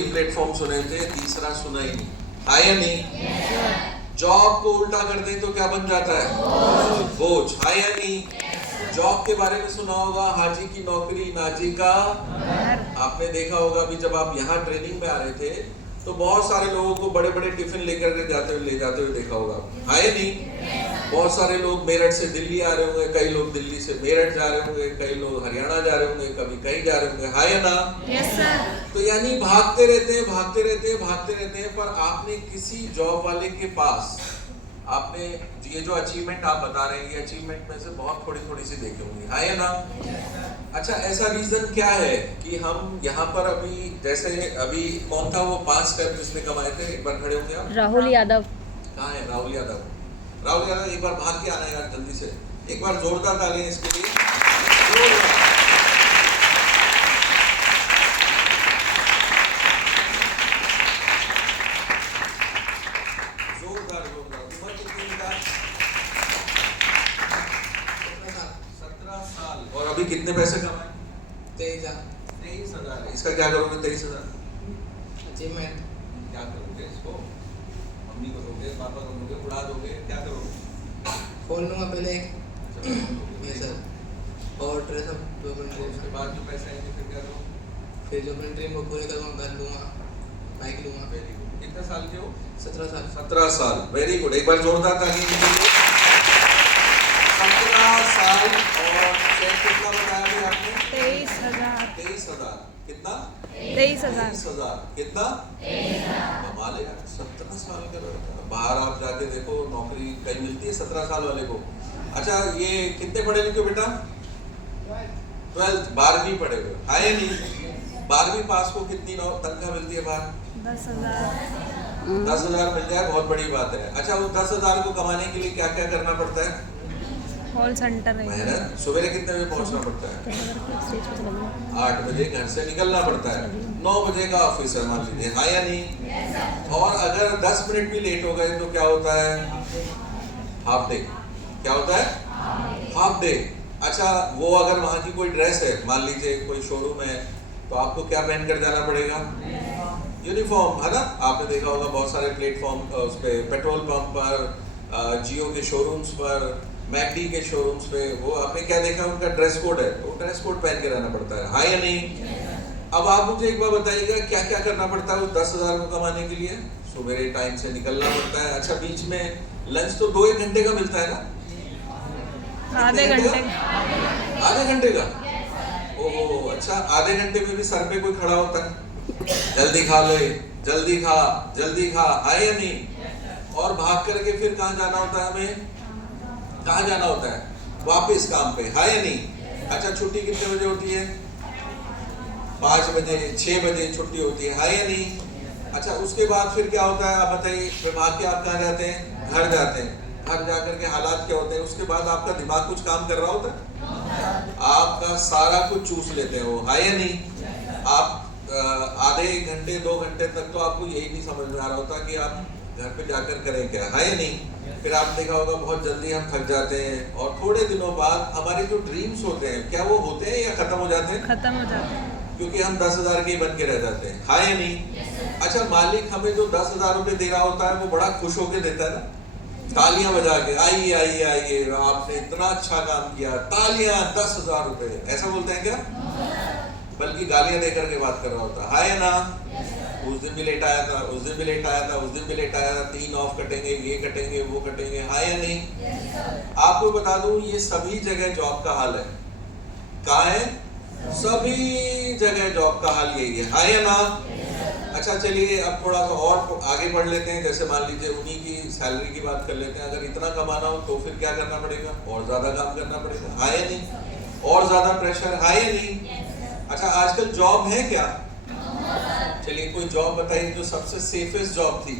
ही platform सुने थे, तीसरा सुना ही नहीं। है या नहीं? जॉब को उल्टा कर दें तो क्या बन जाता है? बोझ। है या नहीं? जॉब के बारे में सुना होगा, हाजी की नौकरी नाजी का। आपने देखा होगा भी जब आप यहाँ ट्रेनिंग में आ रहे थे तो बहुत सारे लोगों को बड़े बड़े टिफिन लेकर के ले जाते हुए देखा होगा। है या नहीं? बहुत सारे लोग मेरठ से दिल्ली आ रहे होंगे, कई लोग दिल्ली से मेरठ जा रहे होंगे, कई लोग हरियाणा जा रहे होंगे, कभी कहीं जा रहे होंगे। है या ना? Yes sir. तो यानी भागते रहते हैं, भागते रहते हैं, भागते रहते हैं, पर आपने किसी जॉब वाले के पास आपने ये जो अचीवमेंट आप बता रहे हैं, ये अचीवमेंट में से बहुत थोड़ी थोड़ी सी देखी होंगी। है या ना? अच्छा, ऐसा रीजन क्या है कि हम यहाँ पर अभी, जैसे अभी कौन था वो 5 स्टेप जिसने कमाए थे, एक बार खड़े होंगे आप। राहुल यादव। कहाँ है राहुल यादव? राहुल यादव एक बार भाग के आना है यार जल्दी से, एक बार जोरदार तालियां इसके लिए। जोरदार जोरदार। उम्र कितनी है? 17 साल। और अभी कितने पैसे कमाए? 23,000। इसका क्या करोगे 23,000? अचीवमेंट। क्या करोगे इसको? मम्मी को दोगे, पापा को दोगे, उड़ा दोगे, क्या करोगे? खोल लूँगा पहले ये सर, और ड्रेस अप जो अपने ड्रीम, उसके बाद जो पैसे आएंगे फिर क्या करोगे? फिर जो अपने ड्रीम को पूरे करूँगा, घर लूँगा, बाइक लूँगा। Very good. कितने साल के हो? 17 साल। 17 साल। वेरी गुड, एक बार जोरदार ताली दीजिए। 17 साल। और चेक कितना बताया अभी आपने? 23,000। 23,000। कितना? 23,000। 23,000। कितना? कमाल है यार, 17 साल का लड़का। बाहर आप जाके देखो, नौकरी कहीं मिलती है 17 साल वाले को। अच्छा, ये कितने पढ़े लिखे हो बेटा? 12th, 12वीं पढ़े हुए। है या नहीं? 12वीं पास को कितनी तनख्वाह मिलती है बाहर? 10,000। 10,000 मिल जाए, बहुत बड़ी बात है। अच्छा, वो 10,000 को कमाने के लिए क्या क्या करना पड़ता है? कॉल सेंटर है। मेहनत। सवेरे कितने बजे पहुंचना पड़ता है? 8 बजे घर से निकलना पड़ता है। 9 बजे का ऑफिस है मान लीजिए। हाँ या नहीं? और अगर 10 मिनट भी लेट हो गए तो क्या होता है? Half day. क्या होता है? Half day. अच्छा, वो अगर वहाँ की कोई ड्रेस है, मान लीजिए कोई शोरूम है, तो आपको क्या पहन कर जाना पड़ेगा? यूनिफॉर्म, है ना? आपने देखा होगा बहुत सारे प्लेटफॉर्म, उस पे पेट्रोल पंप पर, जियो के शोरूम्स पर, मैकडी के शोरूम्स पे, वो आपने क्या देखा, उनका ड्रेस कोड है, वो ड्रेस कोड पहन के रहना पड़ता है। हाँ या नहीं? अब आप मुझे एक बार बताइएगा क्या क्या करना पड़ता है उस 10,000 को कमाने के लिए? सुबह टाइम से निकलना पड़ता है। अच्छा, बीच में लंच तो 2-1 घंटे का मिलता है ना? आधे घंटे। आधे घंटे का? ओहो, अच्छा, आधे घंटे में भी सर पे कोई खड़ा होता है, जल्दी खा ले, जल्दी खा, जल्दी खा। है या नहीं? और भाग करके फिर कहाँ जाना होता है हमें? कहाँ जाना होता है? वापस काम पे। है या नहीं? अच्छा, छुट्टी कितने बजे होती है? 5 बजे, 6 बजे छुट्टी होती है। है या नहीं? अच्छा, उसके बाद फिर क्या होता है आप बताइए? फिर भाग के आप कहाँ जाते हैं? घर जाते हैं। घर जाकर के हालात क्या होते हैं? उसके बाद आपका दिमाग कुछ काम कर रहा होता है? आपका सारा कुछ चूस लेते हैं वो। है या नहीं? आप आधे घंटे 2 घंटे तक तो आपको यही नहीं समझ में आ रहा होता कि आप घर पे जाकर करें क्या। है या नहीं? फिर आप देखा होगा बहुत जल्दी हम थक जाते हैं, और थोड़े दिनों बाद हमारे जो ड्रीम्स होते हैं, क्या वो होते हैं या खत्म हो जाते हैं? खत्म हो जाता है। क्योंकि हम 10,000 के ही बन के रह जाते हैं। है या नहीं? अच्छा, मालिक हमें जो 10,000 रुपए दे रहा होता है वो बड़ा खुश होकर देता है ना, तालियां बजा के, आइए आइए आइए, आपने इतना अच्छा काम किया, तालियां, 10,000 रुपए, ऐसा बोलते हैं क्या? बल्कि गालियां देकर के बात कर रहा होता है या ना? उस दिन भी लेट आया था, उस दिन भी लेट आया था, उस दिन भी लेट आया था, 3 ऑफ कटेंगे, ये कटेंगे, वो कटेंगे। है या नहीं? आपको बता दूं, ये सभी जगह जॉब का हाल है। कहाँ है? सभी जगह जॉब का हाल यही है। है या ना? अच्छा, चलिए अब थोड़ा सा और आगे बढ़ लेते हैं। जैसे मान लीजिए उन्हीं की सैलरी की बात कर लेते हैं। अगर इतना कमाना हो तो फिर क्या करना पड़ेगा? और ज्यादा काम करना पड़ेगा। है या नहीं? और ज्यादा प्रेशर। है या नहीं? अच्छा, आजकल जॉब है क्या? चलिए कोई जॉब बताइए जो सबसे सेफेस्ट जॉब थी।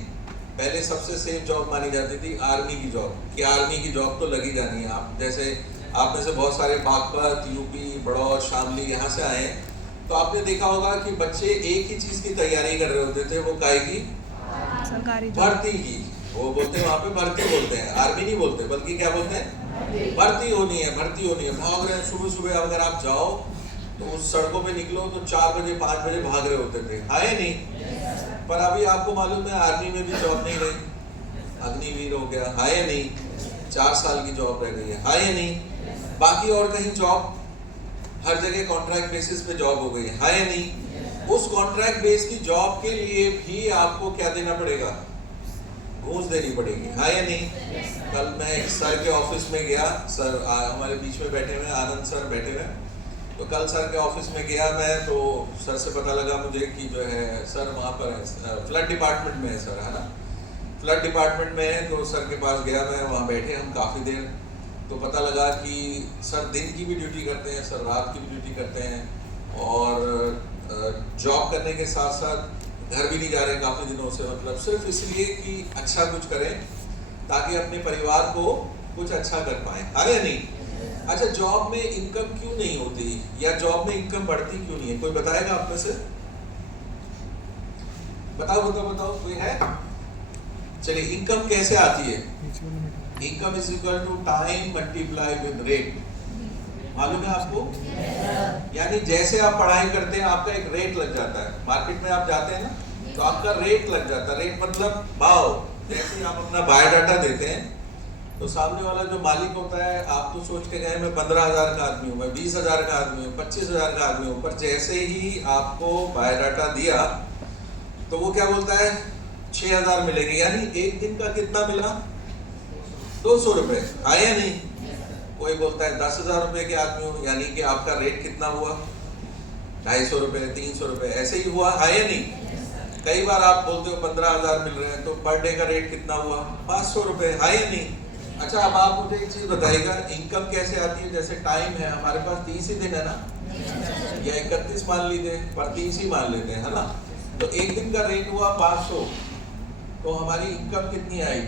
पहले सबसे सेफ जॉब मानी जाती थी आर्मी की जॉब, कि आर्मी की जॉब तो लगी जानी है। आप जैसे, आप में से बहुत सारे बागपत, यूपी, बड़ौर, शामली यहाँ से आए, तो आपने देखा होगा कि बच्चे एक ही चीज की तैयारी कर रहे होते थे, वो काय की? सरकारी भर्ती की। वो बोलते हैं वहाँ पे भर्ती बोलते हैं, आर्मी नहीं बोलते, बल्कि क्या बोलते हैं? भर्ती होनी है, भर्ती होनी है। भाग रहे हैं सुबह सुबह, अगर आप जाओ तो उस सड़कों पे निकलो तो 4 बजे 5 बजे भाग रहे होते थे। है या नहीं? पर अभी आपको मालूम है आर्मी में भी जॉब नहीं रही, अग्निवीर हो गया, हाँ या नहीं, 4 साल की जॉब रह गई है, हाँ या नहीं, बाकी और कहीं जॉब, हर जगह कॉन्ट्रैक्ट बेसिस पे जॉब हो गई है, हाँ या नहीं। उस कॉन्ट्रैक्ट बेस की जॉब के लिए भी आपको क्या देना पड़ेगा, घूस देनी पड़ेगी, हाँ या नहीं। कल मैं एक सर के ऑफिस में गया, सर हमारे बीच में बैठे हुए आनंद सर बैठे हुए, तो कल सर के ऑफिस में गया मैं, तो सर से पता लगा मुझे कि जो है सर वहाँ पर है, फ्लड डिपार्टमेंट में है सर, है ना, फ्लड डिपार्टमेंट में है। तो सर के पास गया मैं, वहाँ बैठे हम काफ़ी देर, तो पता लगा कि सर दिन की भी ड्यूटी करते हैं, सर रात की भी ड्यूटी करते हैं, और जॉब करने के साथ साथ घर भी नहीं जा रहे काफ़ी दिनों से, मतलब सिर्फ इसलिए कि अच्छा कुछ करें ताकि अपने परिवार को कुछ अच्छा कर पाएँ, हाँ या नहीं। अच्छा, जॉब में इनकम क्यों नहीं होती, या जॉब में इनकम बढ़ती क्यों नहीं है, कोई बताएगा आप में से? बताओ बताओ बताओ, कोई है? चलिए, इनकम कैसे आती है? Income is equal to time multiply with rate, मालूम है आपको? यानी जैसे आप पढ़ाई करते हैं आपका एक रेट लग जाता है, मार्केट में आप जाते हैं ना तो आपका रेट लग जाता है, रेट मतलब भाव। जैसे ही आप अपना बायोडाटा देते हैं तो सामने वाला जो मालिक होता है, आप तो सोच के गए मैं 15,000 का आदमी हूँ, मैं 20,000 का आदमी हूँ, 25,000 का आदमी हूँ, पर जैसे ही आपको बायोडाटा दिया तो वो क्या बोलता है 6,000 मिलेंगे, यानी एक दिन का कितना मिला, 200 रुपए, हाँ या नहीं। कोई बोलता है 10,000 रुपए के आदमी हूँ, यानी कि आपका रेट कितना हुआ, 250 रुपए, 300 रुपए, ऐसे ही हुआ, हाँ या नहीं। कई बार आप बोलते हो 15,000 मिल रहे हैं, तो पर डे का रेट कितना हुआ, 500 रुपए, हाँ या नहीं। अच्छा, अब आप मुझे एक चीज बताइएगा, इनकम कैसे आती है? जैसे टाइम है हमारे पास 30 ही दिन है ना, या 31 मान लीजिए, पर 30 ही मान लेते हैं, है ना। तो एक दिन का रेट हुआ 500, तो हमारी इनकम कितनी आई?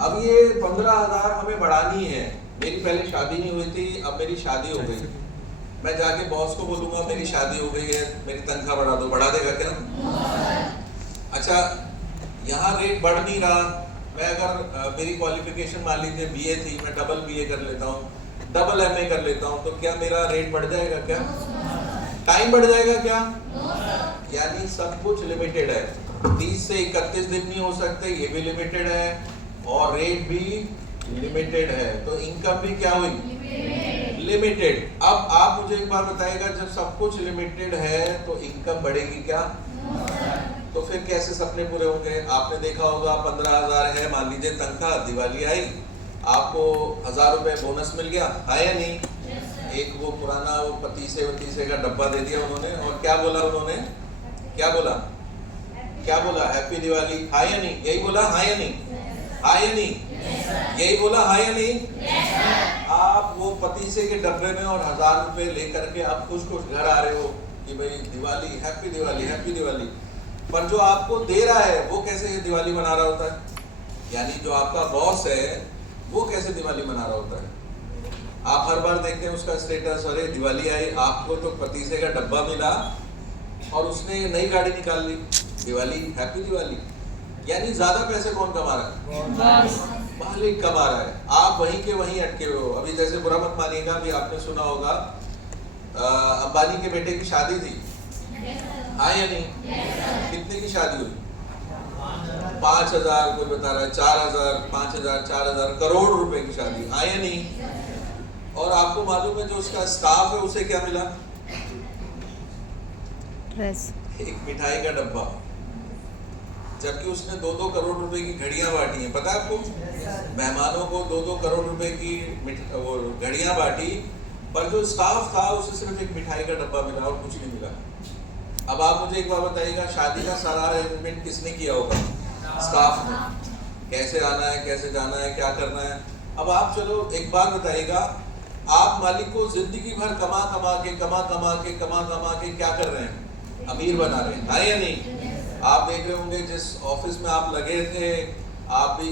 अब ये 15,000 हमें बढ़ानी है। मेरी पहले शादी नहीं हुई थी, अब मेरी शादी हो गई, मैं जाके बॉस को बोलूंगा मेरी शादी हो गई है, मेरी तनख्वाह बढ़ा दो, बढ़ा देगा क्या? अच्छा, यहाँ रेट बढ़ नहीं रहा, मैं अगर मेरी क्वालिफिकेशन मान लीजिए बीए थी, मैं डबल बीए कर लेता हूँ, डबल एमए कर लेता हूँ, तो क्या मेरा रेट बढ़ जाएगा क्या? टाइम बढ़ जाएगा क्या? यानी सब कुछ लिमिटेड है, 30 से 31 दिन नहीं हो सकते, ये भी लिमिटेड है, और रेट भी लिमिटेड है, तो इनकम भी क्या हुई, लिमिटेड। अब आप मुझे एक बार बताइएगा, जब सब कुछ लिमिटेड है तो इनकम बढ़ेगी क्या? तो फिर कैसे सपने पूरे होंगे? आपने देखा होगा 15,000 है मान लीजिए तनख्वाह, दिवाली आई, आपको 1,000 रुपए बोनस मिल गया, है या नहीं। एक वो पुराना वो पतीसे का डब्बा दे दिया उन्होंने, और क्या बोला उन्होंने, क्या बोला, क्या बोला, हैप्पी दिवाली, हाँ या नहीं, यही बोला, हाँ या नहीं, हाँ या नहीं, यही बोला, हाँ या नहीं। आप वो पतीसे के डब्बे में और 1,000 रुपए लेकर के आप खुश खुश घर आ रहे हो कि भाई दिवाली, हैप्पी दिवाली, हैप्पी दिवाली, पर जो आपको दे रहा है वो कैसे दिवाली मना रहा होता है, यानी जो आपका बॉस है वो कैसे दिवाली मना रहा होता है? आप हर बार देखते हैं उसका स्टेटस, अरे दिवाली आई, आपको तो पतीसे का डब्बा मिला और उसने नई गाड़ी निकाल ली, दिवाली, हैप्पी दिवाली। यानी ज्यादा पैसे कौन कमा रहा है? मालिक कमा रहा है, आप वहीं के वहीं अटके हुए हो। अभी जैसे बुरा मत मानिएगा, अभी आपने सुना होगा अंबानी के बेटे की शादी थी, हाँ या नहीं? कितने की शादी हुई? 5,000, कोई बता रहा है 4,000, 5,000, 4,000 करोड़ रुपए की शादी, हाँ या नहीं? और आपको मालूम है जो उसका स्टाफ है उसे क्या मिला? ड्रेस, एक मिठाई का डब्बा, जबकि उसने 2-2 करोड़ रुपए की घड़ियां बांटी हैं, पता है आपको? मेहमानों को 2-2 करोड़ रुपए की वो घड़ियां बांटी, पर जो स्टाफ था उसे सिर्फ एक मिठाई का डब्बा मिला और कुछ नहीं मिला। अब आप मुझे एक बार बताइएगा, शादी का सारा अरेंजमेंट किसने किया होगा? स्टाफ ने। कैसे आना है, कैसे जाना है, क्या करना है। अब आप चलो एक बार बताइएगा, आप मालिक को जिंदगी भर कमा कमा के क्या कर रहे हैं? अमीर बना रहे हैं, हाँ या नहीं? आप देख रहे होंगे जिस ऑफिस में आप लगे थे, आप भी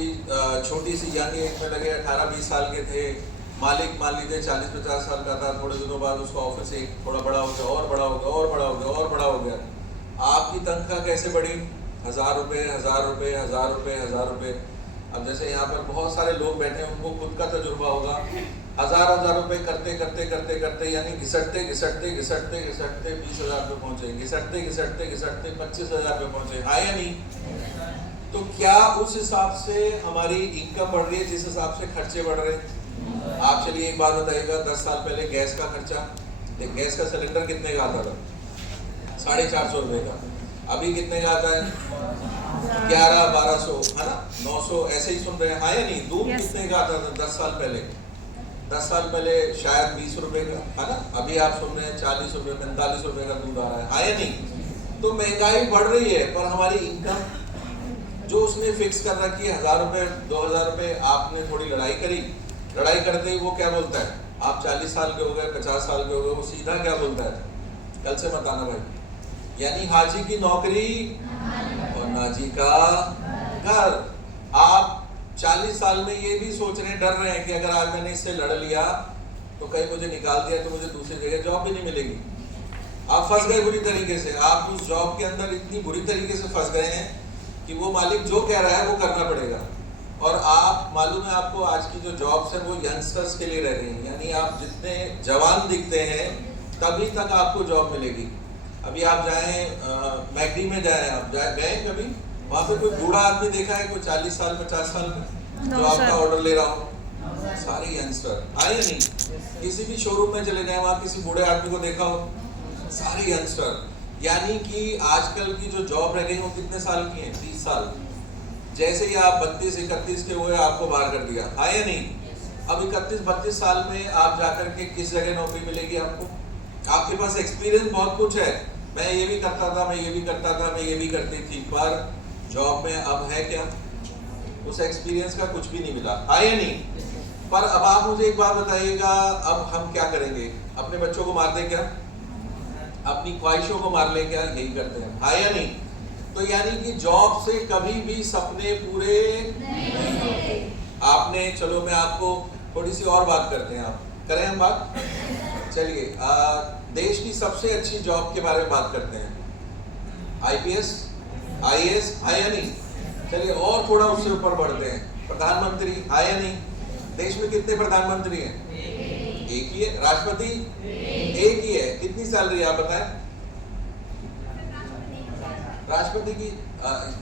छोटी सी यंग एज में लगे, 18-20 साल के थे, मालिक मान लीजिए 40-50 साल का था, थोड़े दिनों बाद उसका ऑफिस एक थोड़ा बड़ा हो गया, और बड़ा हो गया, और बड़ा हो गया, और बड़ा हो गया। आपकी तनख्वाह कैसे बढ़ी? 1,000 रुपए, 1,000 रुपए, 1,000 रुपए, 1,000 रुपए। अब जैसे यहाँ पर बहुत सारे लोग बैठे हैं, उनको खुद का तजुर्बा होगा, हजार रुपए करते करते करते करते यानी घिसटते घिसटते घिसटते घिसटते 20,000 पे पहुंचे, घिसटते घिसटते घिसटते 25,000 पे पहुंचे, है या नहीं? तो क्या उस हिसाब से हमारी इनकम बढ़ रही है जिस हिसाब से खर्चे बढ़ रहे हैं? आप चलिए एक बात बताइएगा, 10 साल पहले गैस का खर्चा, गैस का सिलेंडर कितने का आता था? 450 रुपए का। अभी कितने का आता है? 1100-1200, है ना, 900, ऐसे ही सुन रहे हैं, हाँ या नहीं? दूध कितने का आता था 10 साल पहले? 10 साल पहले शायद 20 रुपए का, है ना? अभी आप सुन रहे हैं 40 रुपए 45 रुपए का दूध आ रहा है, हाँ या नहीं? तो महंगाई बढ़ रही है, पर हमारी इनकम जो उसने फिक्स कर रखी है 1000 रुपए 2000 रुपए, आपने थोड़ी लड़ाई करी, लड़ाई करते ही वो क्या बोलता है? आप 40 साल के हो गए, 50 साल के हो गए, वो सीधा क्या बोलता है? कल से मत आना भाई, यानी हाजी की नौकरी और नाजी का घर। आप 40 साल में ये भी सोच रहे हैं, डर रहे हैं कि अगर आज मैंने इससे लड़ लिया तो कहीं मुझे निकाल दिया तो मुझे दूसरी जगह जॉब भी नहीं मिलेगी। आप फंस गए बुरी तरीके से, आप उस जॉब के अंदर इतनी बुरी तरीके से फंस गए हैं कि वो मालिक जो कह रहा है वो करना पड़ेगा। और आप, मालूम है आपको, आज की जो जॉब्स है वो यंगस्टर्स के लिए रह रही हैं, यानी आप जितने जवान दिखते हैं तभी तक आपको जॉब मिलेगी। अभी आप जाएं मैकडी में जाएं, आप गए कभी? वहाँ पे कोई बूढ़ा आदमी देखा है कोई 40 साल 50 साल का जो आपका ऑर्डर ले रहा हो? सारे यंगस्टर, हाँ या नहीं? किसी भी शोरूम में चले जाएं, वहाँ किसी बूढ़े आदमी को देखा हो? सारे यंगस्टर। यानी कि आजकल की जो जॉब रह गई वो कितने साल की है? 30 साल। जैसे ही आप 32-31 के हुए, आपको बाहर कर दिया, हाँ या नहीं? अब 31-32 साल में आप जाकर के किस जगह नौकरी मिलेगी आपको? आपके पास एक्सपीरियंस बहुत कुछ है, मैं ये भी करता था, मैं ये भी करता था, मैं ये भी करती थी, पर जॉब में अब है क्या? उस एक्सपीरियंस का कुछ भी नहीं मिला, हाँ या नहीं? पर अब आप मुझे एक बात बताइएगा, अब हम क्या करेंगे? अपने बच्चों को मार दें क्या? अपनी ख्वाहिशों को मार लें क्या? यही करते हैं, हाँ या नहीं? तो यानी कि जॉब से कभी भी सपने पूरे नहीं होते। आपने, चलो मैं आपको थोड़ी सी और बात करते हैं, आप करें हम बात? चलिए, देश की सबसे अच्छी जॉब के बारे में बात करते हैं, IPS IAS, हाँ या नहीं? चलिए और थोड़ा उससे ऊपर बढ़ते हैं, प्रधानमंत्री, हाँ या नहीं? देश में कितने प्रधानमंत्री हैं? एक ही है। राष्ट्रपति एक ही है। कितनी सैलरी आप बताएं? राष्ट्रपति की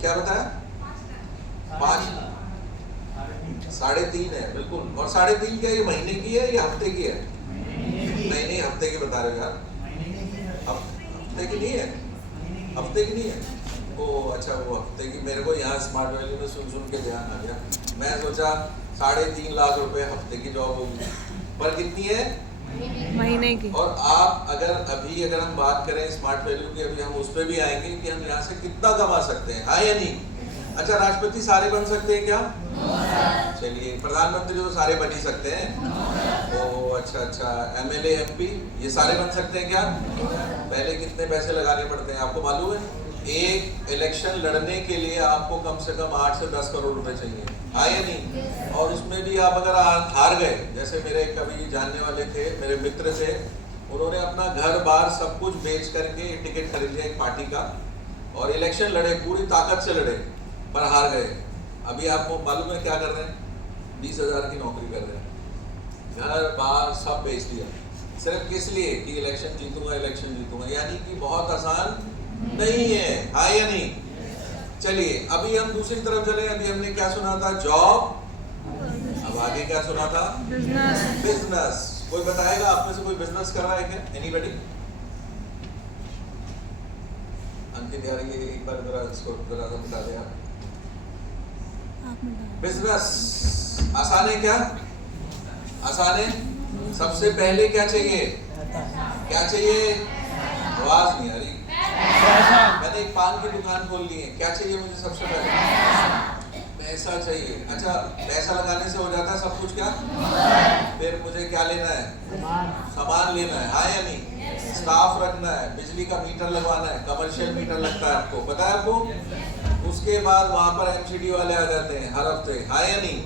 क्या बताया? 5, 3.5 है, बिल्कुल। और 3.5 क्या ये महीने की है या हफ्ते की है? नहीं, हफ्ते की बता रहे हो यार, हफ्ते की नहीं है, हफ्ते की नहीं है। ओ अच्छा, वो हफ्ते की, मेरे को यहाँ स्मार्ट वैल्यू में सुन के ध्यान आ गया, मैं सोचा 3.5 लाख रुपए हफ्ते की जॉब होगी, पर कितनी है? महीने की। और आप अगर हम बात करें स्मार्ट वैल्यू की, अभी हम उस पर भी आएंगे कि हम यहाँ से कितना कमा सकते हैं, हाँ या नहीं? अच्छा, राष्ट्रपति सारे बन सकते हैं क्या? चलिए, प्रधानमंत्री तो सारे बन ही सकते हैं। ओ अच्छा, MLA MP ये सारे बन सकते हैं क्या? पहले कितने पैसे लगाने पड़ते हैं आपको मालूम है? एक इलेक्शन लड़ने के लिए आपको कम से कम 8 से 10 करोड़ रुपए चाहिए, हाँ या नहीं? और उसमें भी आप अगर हार गए, जैसे मेरे कभी जानने वाले थे, मेरे मित्र थे, उन्होंने अपना घर बार सब कुछ बेच करके टिकट खरीद लिया एक पार्टी का और इलेक्शन लड़े, पूरी ताकत से लड़े, पर हार गए। अभी आपको मालूम है क्या कर रहे हैं? 20,000 की नौकरी कर रहे हैं, घर बार सब बेच दिया, सिर्फ किस लिए कि इलेक्शन जीतूंगा। यानी कि बहुत आसान नहीं है, हाँ या नहीं? चलिए, अभी हम दूसरी तरफ चले। अभी हमने क्या सुना था? जॉब। अब आगे क्या सुना था? बिजनेस। कोई बताएगा आप में से कोई बिजनेस कर रहा है क्या? एनीबॉडी? अंकित यार, ये एक बार जरा इसको जरा सा बता दे आप। बिजनेस आसान है क्या? आसान है। सबसे पहले क्या चाहिए? क्या चाहिए? आवाज नहीं आ रही। मैंने एक पान की दुकान खोल ली है, क्या चाहिए मुझे सबसे पहले? पैसा चाहिए। अच्छा, पैसा लगाने से हो जाता है सब कुछ क्या? फिर मुझे क्या लेना है? सामान लेना है, हाँ या नहीं? स्टाफ रखना है, बिजली का मीटर लगवाना है, कमर्शियल मीटर लगता है, आपको पता है आपको? उसके बाद वहाँ पर MCD वाले आ जाते हैं हर हफ्ते, हाँ या नहीं?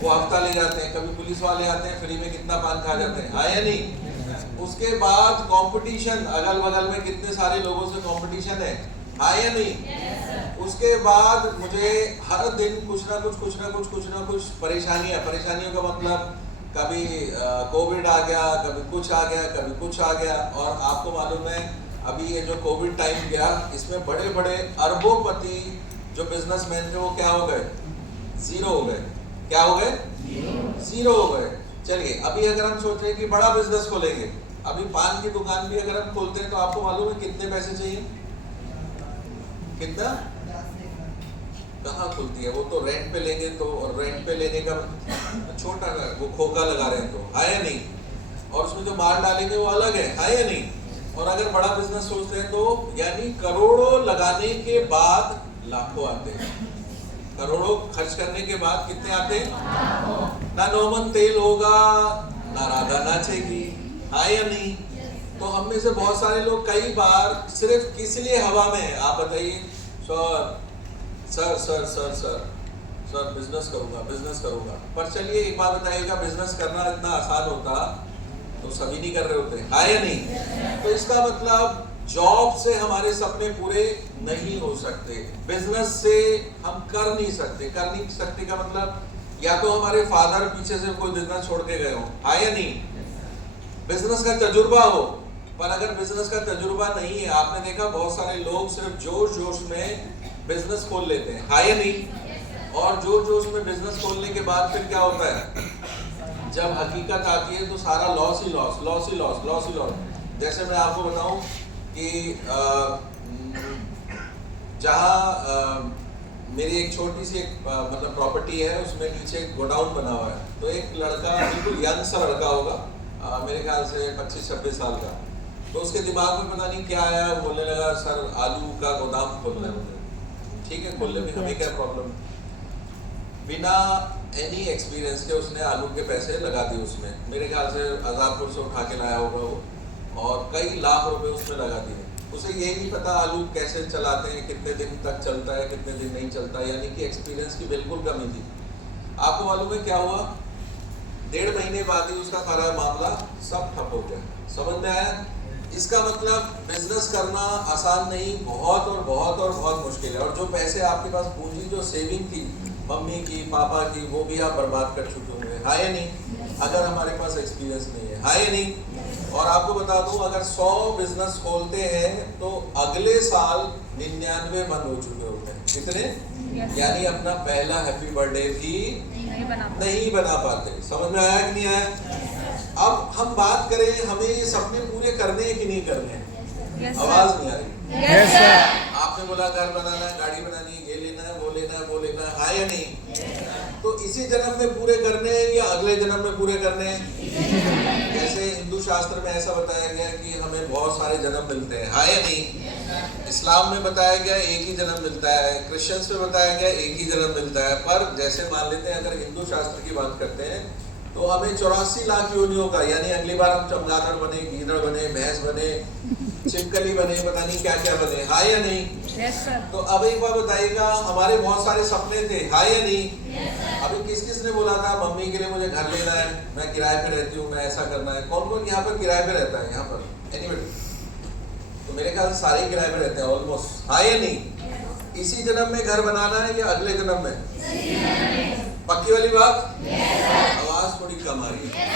वो हफ्ता ले जाते हैं। कभी पुलिस वाले आते हैं, फ्री में कितना पान खा जाते हैं, हाँ या नहीं? उसके बाद कंपटीशन, अगल बगल में कितने सारे लोगों से कंपटीशन है, हाँ या नहीं? उसके बाद मुझे हर दिन कुछ ना कुछ परेशानियों का मतलब कभी कोविड आ गया, कभी कुछ आ गया, कभी कुछ आ गया। और आपको मालूम है अभी ये जो कोविड टाइम गया इसमें बड़े बड़े अरबोपति जो बिजनेसमैन थे वो क्या हो गए? जीरो हो गए। क्या हो गए? जीरो हो गए। चलिए अभी अगर हम सोच रहे हैं कि बड़ा बिजनेस खोलेंगे, अभी पान की दुकान भी अगर हम खोलते हैं तो आपको मालूम है कितने पैसे चाहिए? कितना? कहाँ खुलती है वो, तो रेंट पे लेंगे तो, रेंट पे लेने का छोटा वो खोखा लगा रहे हैं तो है या नहीं, और उसमें जो माल डालेंगे वो अलग है या नहीं। और अगर बड़ा बिजनेस सोचते हैं तो यानी करोड़ों लगाने के बाद लाखों आते हैं। करोड़ों खर्च करने के बाद कितने आते हैं? ना नौमन तेल होगा, ना राधा नाचेगी, है या नहीं। तो हम में से बहुत सारे लोग कई बार सिर्फ किस लिए हवा में है, आप बताइए। सर बिजनेस करूंगा। पर चलिए एक बात बताइएगा, बिजनेस करना इतना आसान होता तो सभी नहीं कर रहे होते, है या नहीं। तो इसका मतलब जॉब से हमारे सपने पूरे नहीं हो सकते, बिजनेस से हम कर नहीं सकते का मतलब या तो हमारे फादर पीछे से कोई बिजनेस छोड़ के गए हो, है या नहीं। बिजनेस का तजुर्बा हो, पर अगर बिजनेस का तजुर्बा नहीं है, आपने देखा बहुत सारे लोग सिर्फ जोश में बिजनेस खोल लेते हैं, है या नहीं। और जोश में बिजनेस खोलने के बाद फिर क्या होता है, जब हकीकत आती है तो सारा लॉस ही लॉस। जैसे मैं आपको बताऊं कि जहाँ मेरी एक छोटी सी मतलब प्रॉपर्टी है, उसमें नीचे एक गोडाउन बना हुआ है। तो एक लड़का, बिल्कुल यंग सा लड़का होगा, मेरे ख्याल से 25-26 साल का, तो उसके दिमाग में पता नहीं क्या आया, बोलने लगा सर आलू का गोदाम खोलना है मुझे। ठीक है, खोलने में हमें क्या प्रॉब्लम। बिना एनी एक्सपीरियंस के उसने आलू के पैसे लगा दिए उसमें, मेरे ख्याल से आजादपुर से उठा के लाया होगा वो, और कई लाख रुपए उसमें लगा दिए। उसे ये नहीं पता आलू कैसे चलाते हैं, कितने दिन तक चलता है, कितने दिन नहीं चलता, यानी कि एक्सपीरियंस की बिल्कुल कमी थी। आपको मालूम है क्या हुआ? 1.5 महीने बाद ही उसका सारा मामला सब ठप हो गया। समझ में आया? इसका मतलब बिजनेस करना आसान नहीं, बहुत मुश्किल है। और जो पैसे आपके पास पूंजी जो सेविंग थी मम्मी की, पापा की, वो भी आप बर्बाद कर चुके होंगे, है या नहीं, अगर हमारे पास एक्सपीरियंस नहीं है या नहीं। और आपको बता दूं, अगर 100 बिजनेस खोलते हैं तो अगले साल 99 बंद हो चुके होते हैं। कितने? यानी अपना पहला हैप्पी बर्थडे भी नहीं बना पाते। समझ में आया कि नहीं आया? अब हम बात करें, हमें ये सपने पूरे करने हैं कि नहीं करने हैं? आवाज नहीं आ रही। Yes sir. आपने बोला घर बनाना है, गाड़ी बनानी है, ये लेना है, वो लेना है या नहीं। तो इसी जन्म में पूरे करने हैं या अगले जन्म में पूरे करने हैं? जैसे हिंदू शास्त्र में ऐसा बताया गया कि हमें बहुत सारे जन्म मिलते हैं, है या नहीं। इस्लाम में बताया गया एक ही जन्म मिलता है, क्रिश्चियंस में बताया गया एक ही जन्म मिलता है। पर जैसे मान लेते हैं, अगर हिंदू शास्त्र की बात करते हैं तो हमें 84 लाख योनियों का, यानी अगली बार हम चमगादड़ बने, गीदड़ बने, भैंस बने, छिपकली बने, पता नहीं क्या क्या बने, है या नहीं। Yes sir. तो अब एक बार बताइएगा, हमारे बहुत सारे सपने थे, है या नहीं। अभी किस ने बोला था मम्मी के लिए मुझे घर लेना है, मैं किराए पे रहती हूँ, मैं ऐसा करना है। कौन कौन यहाँ पर किराए पे रहता है? यहाँ पर एनीबडी? तो मेरे ख्याल से सारे किराए पे रहते हैं ऑलमोस्ट, है या नहीं। इसी जन्म में घर बनाना है या अगले जन्म में? पक्की वाली बात? आवाज थोड़ी कम आ रही है।